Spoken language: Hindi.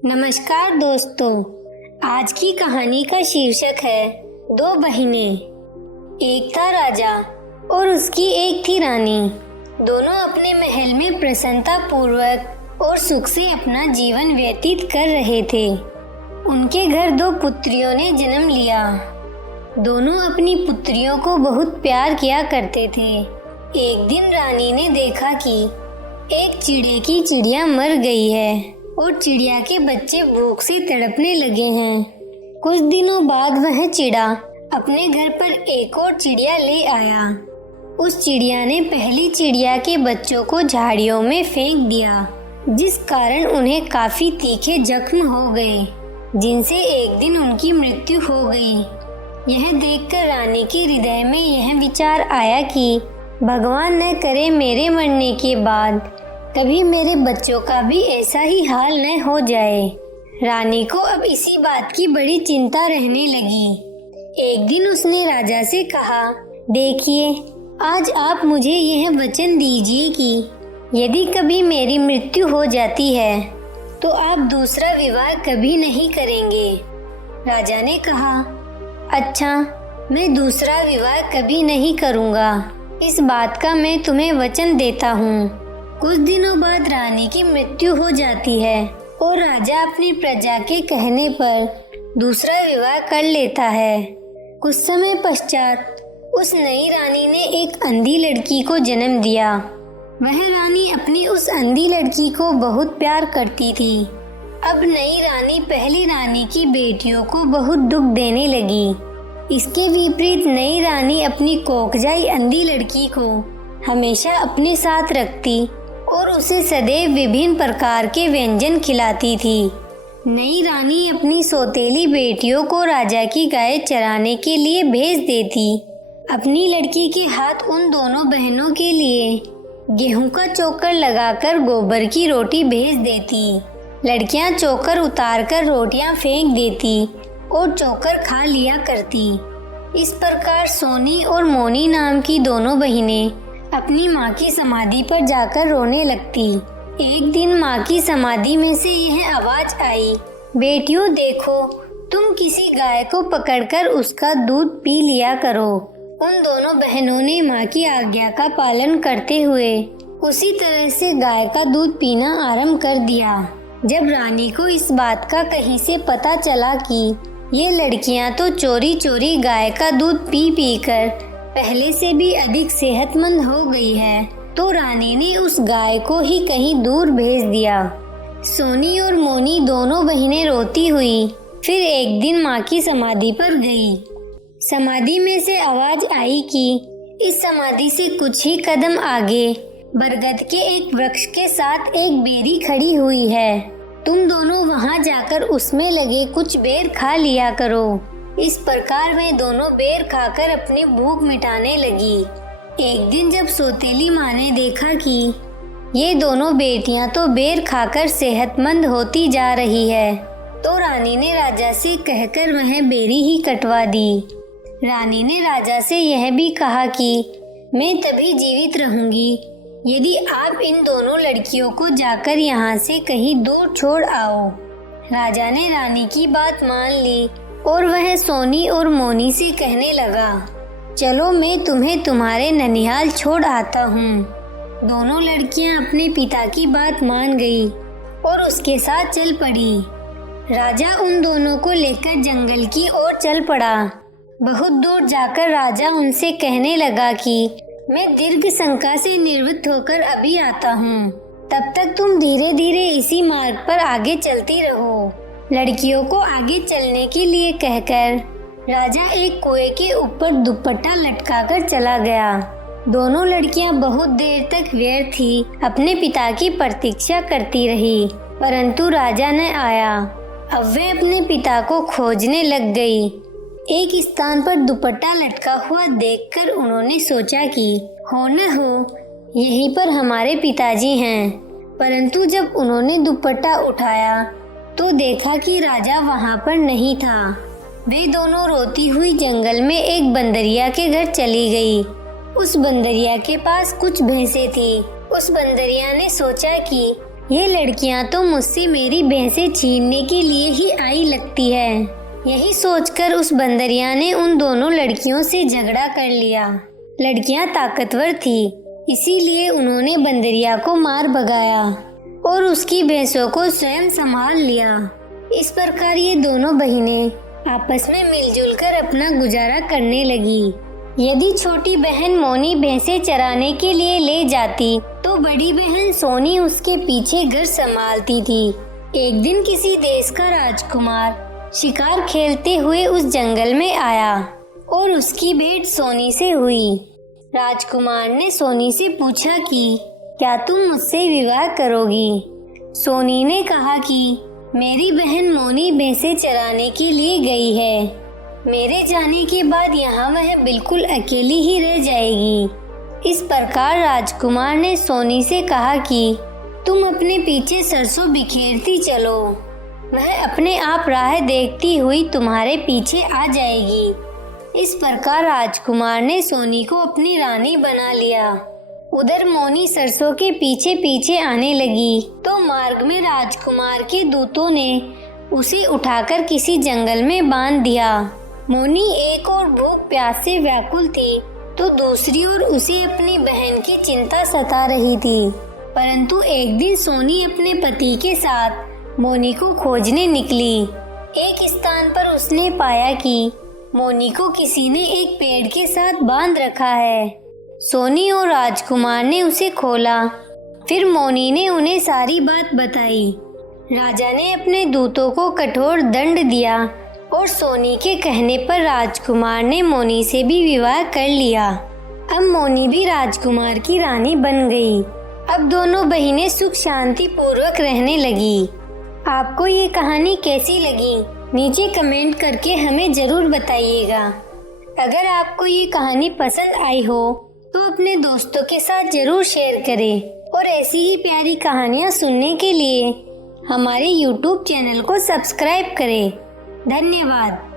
नमस्कार दोस्तों, आज की कहानी का शीर्षक है दो बहिनें। एक था राजा और उसकी एक थी रानी। दोनों अपने महल में प्रसन्नता पूर्वक और सुख से अपना जीवन व्यतीत कर रहे थे। उनके घर दो पुत्रियों ने जन्म लिया। दोनों अपनी पुत्रियों को बहुत प्यार किया करते थे। एक दिन रानी ने देखा कि एक चिड़िया की चिड़िया मर गई है और चिड़िया के बच्चे भूख से तड़पने लगे हैं। कुछ दिनों बाद वह चिड़ा अपने घर पर एक और चिड़िया ले आया। उस चिड़िया ने पहली चिड़िया के बच्चों को झाड़ियों में फेंक दिया, जिस कारण उन्हें काफी तीखे जख्म हो गए, जिनसे एक दिन उनकी मृत्यु हो गई। यह देखकर रानी के हृदय में यह विचार आया कि भगवान न करे मेरे मरने के बाद कभी मेरे बच्चों का भी ऐसा ही हाल न हो जाए। रानी को अब इसी बात की बड़ी चिंता रहने लगी। एक दिन उसने राजा से कहा, देखिए, आज आप मुझे यह वचन दीजिए कि यदि कभी मेरी मृत्यु हो जाती है तो आप दूसरा विवाह कभी नहीं करेंगे। राजा ने कहा, अच्छा, मैं दूसरा विवाह कभी नहीं करूँगा। इस बात का मैं तुम्हें वचन देता हूँ। कुछ दिनों बाद रानी की मृत्यु हो जाती है और राजा अपनी प्रजा के कहने पर दूसरा विवाह कर लेता है। कुछ समय पश्चात उस नई रानी ने एक अंधी लड़की को जन्म दिया। वह रानी अपनी उस अंधी लड़की को बहुत प्यार करती थी। अब नई रानी पहली रानी की बेटियों को बहुत दुख देने लगी। इसके विपरीत नई रानी अपनी कोकजाई अंधी लड़की को हमेशा अपने साथ रखती और उसे सदैव विभिन्न प्रकार के व्यंजन खिलाती थी। नई रानी अपनी सौतेली बेटियों को राजा की गाय चराने के लिए भेज देती। अपनी लड़की के हाथ उन दोनों बहनों के लिए गेहूं का चोकर लगाकर गोबर की रोटी भेज देती। लड़कियां चोकर उतारकर रोटियां फेंक देती और चोकर खा लिया करती। इस प्रकार सोनी और मोनी नाम की दोनों बहिनें अपनी माँ की समाधि पर जाकर रोने लगती। एक दिन माँ की समाधि में से यह आवाज आई, बेटियों देखो, तुम किसी गाय को पकड़कर उसका दूध पी लिया करो। उन दोनों बहनों ने माँ की आज्ञा का पालन करते हुए उसी तरह से गाय का दूध पीना आरंभ कर दिया। जब रानी को इस बात का कहीं से पता चला कि ये लड़कियां तो चोरी चोरी गाय का दूध पी पी कर पहले से भी अधिक सेहतमंद हो गई है, तो रानी ने उस गाय को ही कहीं दूर भेज दिया। सोनी और मोनी दोनों बहनें रोती हुई फिर एक दिन माँ की समाधि पर गई। समाधि में से आवाज आई कि इस समाधि से कुछ ही कदम आगे बरगद के एक वृक्ष के साथ एक बेरी खड़ी हुई है। तुम दोनों वहां जाकर उसमें लगे कुछ बेर खा लिया करो। इस प्रकार वे दोनों बेर खाकर अपनी भूख मिटाने लगी। एक दिन जब सौतेली माँ ने देखा कि ये दोनों बेटियां तो बेर खाकर सेहतमंद होती जा रही है, तो रानी ने राजा से कहकर वह बेरी ही कटवा दी। रानी ने राजा से यह भी कहा कि मैं तभी जीवित रहूंगी यदि आप इन दोनों लड़कियों को जाकर यहाँ से कहीं दूर छोड़ आओ। राजा ने रानी की बात मान ली और वह सोनी और मोनी से कहने लगा, चलो मैं तुम्हें तुम्हारे ननिहाल छोड़ आता हूँ। दोनों लड़कियाँ अपने पिता की बात मान गई और उसके साथ चल पड़ी। राजा उन दोनों को लेकर जंगल की ओर चल पड़ा। बहुत दूर जाकर राजा उनसे कहने लगा कि मैं दीर्घ शंका से निवृत्त होकर अभी आता हूँ। तब तक तुम धीरे धीरे इसी मार्ग पर आगे चलती रहो। लड़कियों को आगे चलने के लिए कहकर राजा एक कुएं के ऊपर दुपट्टा लटकाकर चला गया। दोनों लड़कियां बहुत देर तक व्यर्थ ही अपने पिता की प्रतीक्षा करती रही, परंतु राजा न आया। अब वे अपने पिता को खोजने लग गई। एक स्थान पर दुपट्टा लटका हुआ देखकर उन्होंने सोचा कि हो न हो यहीं पर हमारे पिताजी हैं, परंतु जब उन्होंने दुपट्टा उठाया तो देखा कि राजा वहां पर नहीं था। वे दोनों रोती हुई जंगल में एक बंदरिया के घर चली गई। उस बंदरिया के पास कुछ भैंसें थी। उस बंदरिया ने सोचा कि ये लड़कियां तो मुझसे मेरी भैंसें छीनने के लिए ही आई लगती है। यही सोचकर उस बंदरिया ने उन दोनों लड़कियों से झगड़ा कर लिया। लड़कियां ताकतवर थी, इसीलिए उन्होंने बंदरिया को मार भगाया और उसकी भैंसों को स्वयं संभाल लिया। इस प्रकार ये दोनों बहनें आपस में मिलजुल कर अपना गुजारा करने लगी। यदि छोटी बहन मोनी भैंसें चराने के लिए ले जाती तो बड़ी बहन सोनी उसके पीछे घर संभालती थी। एक दिन किसी देश का राजकुमार शिकार खेलते हुए उस जंगल में आया और उसकी भेंट सोनी से हुई। राजकुमार ने सोनी से पूछा कि क्या तुम मुझसे विवाह करोगी? सोनी ने कहा कि मेरी बहन मोनी भैंसें चराने के लिए गई है। मेरे जाने के बाद यहाँ वह बिल्कुल अकेली ही रह जाएगी। इस प्रकार राजकुमार ने सोनी से कहा कि तुम अपने पीछे सरसों बिखेरती चलो, वह अपने आप राह देखती हुई तुम्हारे पीछे आ जाएगी। इस प्रकार राजकुमार ने सोनी को अपनी रानी बना लिया। उधर मोनी सरसों के पीछे पीछे आने लगी तो मार्ग में राजकुमार के दूतों ने उसे उठाकर किसी जंगल में बांध दिया। मोनी एक और भूख प्यास से व्याकुल थी तो दूसरी ओर उसे अपनी बहन की चिंता सता रही थी। परंतु एक दिन सोनी अपने पति के साथ मोनी को खोजने निकली। एक स्थान पर उसने पाया कि मोनी को किसी ने एक पेड़ के साथ बांध रखा है। सोनी और राजकुमार ने उसे खोला। फिर मोनी ने उन्हें सारी बात बताई। राजा ने अपने दूतों को कठोर दंड दिया और सोनी के कहने पर राजकुमार ने मोनी से भी विवाह कर लिया। अब मोनी भी राजकुमार की रानी बन गई। अब दोनों बहनें सुख शांति पूर्वक रहने लगी। आपको ये कहानी कैसी लगी नीचे कमेंट करके हमें जरूर बताइएगा। अगर आपको ये कहानी पसंद आई हो तो अपने दोस्तों के साथ जरूर शेयर करें और ऐसी ही प्यारी कहानियाँ सुनने के लिए हमारे YouTube चैनल को सब्सक्राइब करें। धन्यवाद।